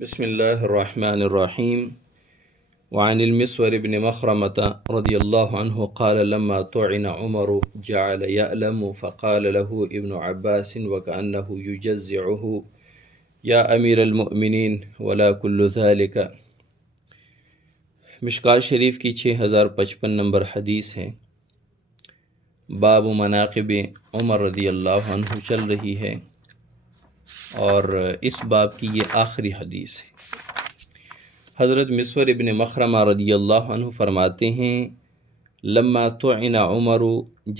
بسم الله الرحمن الرحيم. وعن المسور بن مخرمة رضي الله عنه قال لما طعن عمر جعل يألم فقال له ابن عباس وكأنه يجزعه يا أمير المؤمنين ولا كل ذلك. مشکوٰۃ شریف کی 6055 نمبر حدیث ہے۔ باب مناقب عمر رضی اللہ عنہ چل رہی ہے اور اس باب کی یہ آخری حدیث ہے۔ حضرت مسور ابن مخرمہ رضی اللہ عنہ فرماتے ہیں لما طعن عمر،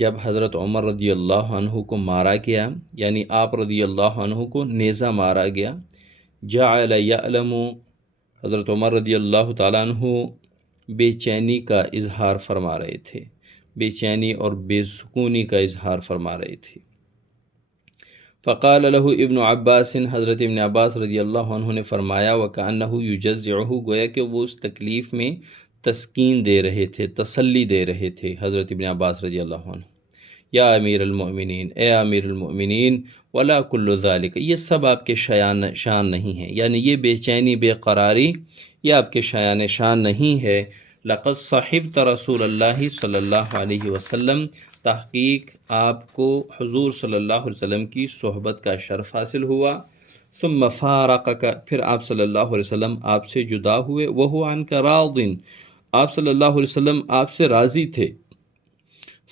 جب حضرت عمر رضی اللہ عنہ کو مارا گیا، یعنی آپ رضی اللہ عنہ کو نیزہ مارا گیا، جعل یعلم، حضرت عمر رضی اللہ تعالیٰ عنہ بے چینی کا اظہار فرما رہے تھے، بے چینی اور بے سکونی کا اظہار فرما رہے تھے۔ فقال له ابن عباس، حضرت ابن عباس رضی اللہ عنہ نے فرمایا وَكَأَنَّهُ يُجَزِّعُهُ، گویا کہ وہ اس تکلیف میں تسکین دے رہے تھے، تسلی دے رہے تھے حضرت ابن عباس رضی اللہ عنہ، یا امیر المؤمنین، اے امیر المؤمنین، ولا کل ذالک، یہ سب آپ کے شان نہیں ہے، یعنی یہ بے چینی، بے قراری یہ آپ کے شان نہیں ہے۔ لقد صحبت رسول اللہ صلی اللہ علیہ وسلم، تحقیق آپ کو حضور صلی اللہ علیہ وسلم کی صحبت کا شرف حاصل ہوا۔ ثم فارقک، پھر آپ صلی اللہ علیہ وسلم آپ سے جدا ہوئے۔ وہو عنک راض، آپ صلی اللہ علیہ وسلم آپ سے راضی تھے۔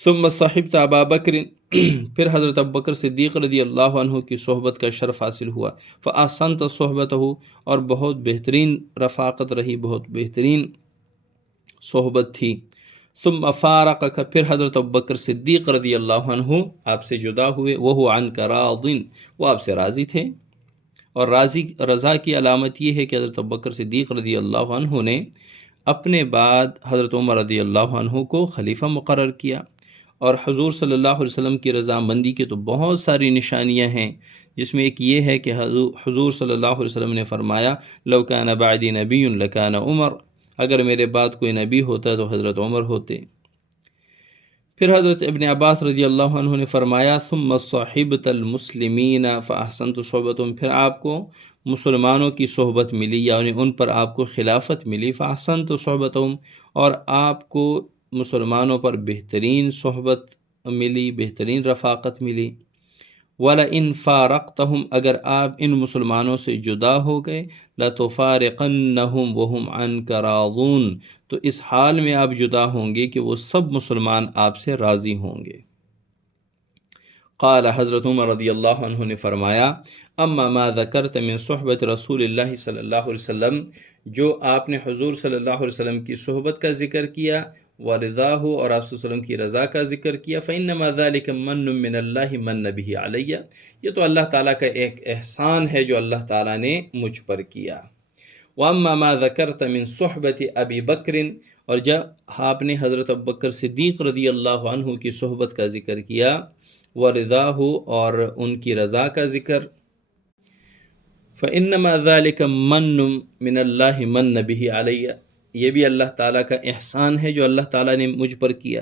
ثم صحبت ابا بکر، پھر حضرت ابوبکر صدیق رضی اللہ عنہ کی صحبت کا شرف حاصل ہوا۔ فاحسنت صحبتہ، اور بہت بہترین رفاقت رہی، بہت بہترین صحبت تھی۔ ثم فارقک، پھر حضرت ابوبکر صدیق رضی اللہ عنہ آپ سے جدا ہوئے۔ وہو عنک راض، وہ آپ سے راضی تھے، اور رضا کی علامت یہ ہے کہ حضرت ابوبکر صدیق رضی اللہ عنہ نے اپنے بعد حضرت عمر رضی اللہ عنہ کو خلیفہ مقرر کیا۔ اور حضور صلی اللہ علیہ وسلم کی رضامندی کی تو بہت ساری نشانیاں ہیں، جس میں ایک یہ ہے کہ حضور صلی اللہ علیہ وسلم نے فرمایا لو کان بعدی نبی لکان عمر، اگر میرے بعد کوئی نبی ہوتا تو حضرت عمر ہوتے۔ پھر حضرت ابن عباس رضی اللہ عنہ نے فرمایا ثم صحبت المسلمین فاحسنت صحبتهم، پھر آپ کو مسلمانوں کی صحبت ملی، یعنی ان پر آپ کو خلافت ملی۔ فاحسنت صحبتهم، اور آپ کو مسلمانوں پر بہترین صحبت ملی، بہترین رفاقت ملی۔ وَلَئِن فَارَقْتَهُمْ، اگر آپ ان مسلمانوں سے جدا ہو گئے، لَتُفَارِقَنَّهُمْ وَهُمْ عَنْكَ رَاضُونَ، تو اس حال میں آپ جدا ہوں گے کہ وہ سب مسلمان آپ سے راضی ہوں گے۔ قال، حضرت عمر رضی اللہ عنہ نے فرمایا اما ما ذکرت من صحبت رسول اللہ صلی اللہ علیہ وسلم، جو آپ نے حضور صلی اللہ علیہ وسلم کی صحبت کا ذکر کیا، ورضاہ، اور آپ صلی اللہ علیہ وسلم کی رضا کا ذکر کیا، فإنما ذلك من من اللہ من به علی، یہ تو اللہ تعالیٰ کا ایک احسان ہے جو اللہ تعالیٰ نے مجھ پر کیا۔ واما ما ذکرت من صحبت ابی بکر، اور جب آپ نے حضرت ابوبکر صدیق رضی اللہ عنہ کی صحبت کا ذکر کیا، ورضاہ، اور ان کی رضا کا ذکر، فإنما ذلك من من اللہ من به علی، یہ بھی اللہ تعالیٰ کا احسان ہے جو اللہ تعالیٰ نے مجھ پر کیا،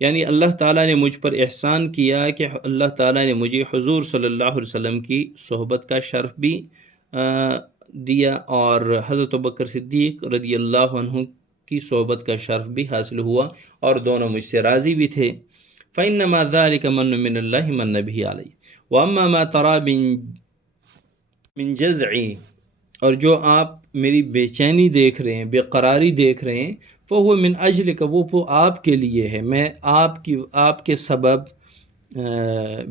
یعنی اللہ تعالیٰ نے مجھ پر احسان کیا کہ اللہ تعالیٰ نے مجھے حضور صلی اللہ علیہ وسلم کی صحبت کا شرف بھی دیا، اور حضرت ابوبکر صدیق رضی اللہ عنہ کی صحبت کا شرف بھی حاصل ہوا، اور دونوں مجھ سے راضی بھی تھے۔ فإنما ذلك من اللہ من به علی، واما ما ترى من جزعی، اور جو آپ میری بے چینی دیکھ رہے ہیں، بے قراری دیکھ رہے ہیں، فهو من اجلک، وہ آپ کے لیے ہے، میں آپ کے سبب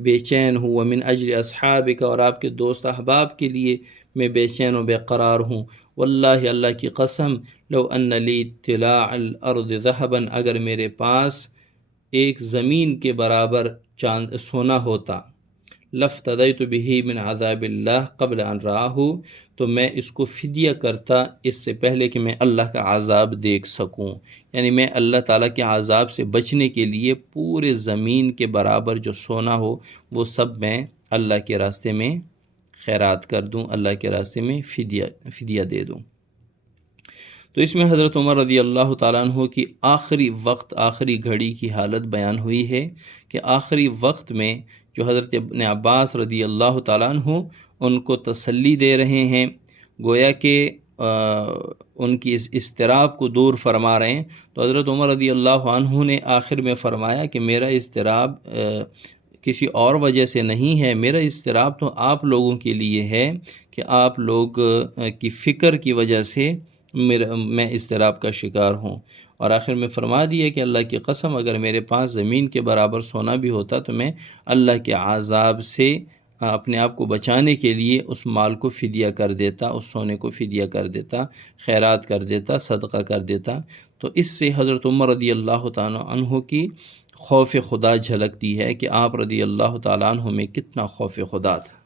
بے چین ہوں۔ ومن اجل اصحابک، اور آپ کے دوست احباب کے لیے میں بے چین و بے قرار ہوں۔ واللہ، اللہ کی قسم، لو ان لی طلاع الارض ذهبا، اگر میرے پاس ایک زمین کے برابر سونا ہوتا، لفتدیت به من عذاب اللہ قبل ان رآہ، تو میں اس کو فدیہ کرتا اس سے پہلے کہ میں اللہ کا عذاب دیکھ سکوں، یعنی میں اللہ تعالیٰ کے عذاب سے بچنے کے لیے پورے زمین کے برابر جو سونا ہو وہ سب میں اللہ کے راستے میں خیرات کر دوں، اللہ کے راستے میں فدیہ دے دوں۔ تو اس میں حضرت عمر رضی اللہ تعالیٰ عنہ کی آخری وقت، آخری گھڑی کی حالت بیان ہوئی ہے کہ آخری وقت میں جو حضرت ابن عباس رضی اللہ تعالیٰ عنہ ان کو تسلی دے رہے ہیں، گویا کہ ان کی اس اضطراب کو دور فرما رہے ہیں۔ تو حضرت عمر رضی اللہ عنہ نے آخر میں فرمایا کہ میرا اضطراب کسی اور وجہ سے نہیں ہے، میرا اضطراب تو آپ لوگوں کے لیے ہے کہ آپ لوگ کی فکر کی وجہ سے میں اضطراب کا شکار ہوں۔ اور آخر میں فرما دیا کہ اللہ کی قسم اگر میرے پاس زمین کے برابر سونا بھی ہوتا تو میں اللہ کے عذاب سے اپنے آپ کو بچانے کے لیے اس مال کو فدیہ کر دیتا، اس سونے کو فدیہ کر دیتا، خیرات کر دیتا، صدقہ کر دیتا۔ تو اس سے حضرت عمر رضی اللہ تعالیٰ عنہ کی خوف خدا جھلکتی ہے کہ آپ رضی اللہ تعالیٰ عنہ میں کتنا خوف خدا تھا۔